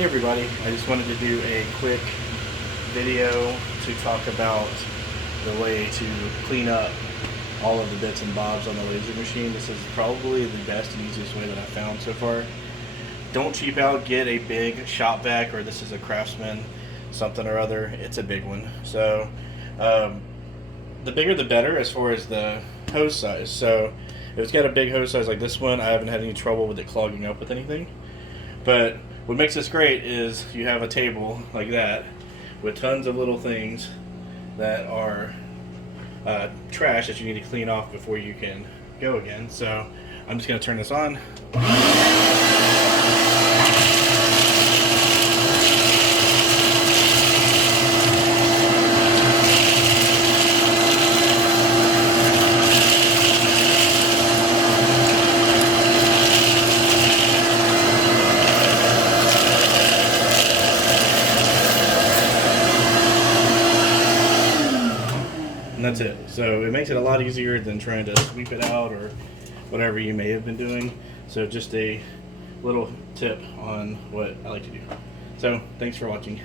Hey everybody, I just wanted to do a quick video to talk about the way to clean up all of the bits and bobs on the laser machine. This is probably the best and easiest way that I've found so far. Don't cheap out, get a big shop vac, or this is a Craftsman something or other. It's a big one. So the bigger the better as far as the hose size. So if it's got a big hose size like this one, I haven't had any trouble with it clogging up with anything. But what makes this great is you have a table like that with tons of little things that are trash that you need to clean off before you can go again. So I'm just going to turn this on. And that's it. So it makes it a lot easier than trying to sweep it out or whatever you may have been doing. So just a little tip on what I like to do. So thanks for watching.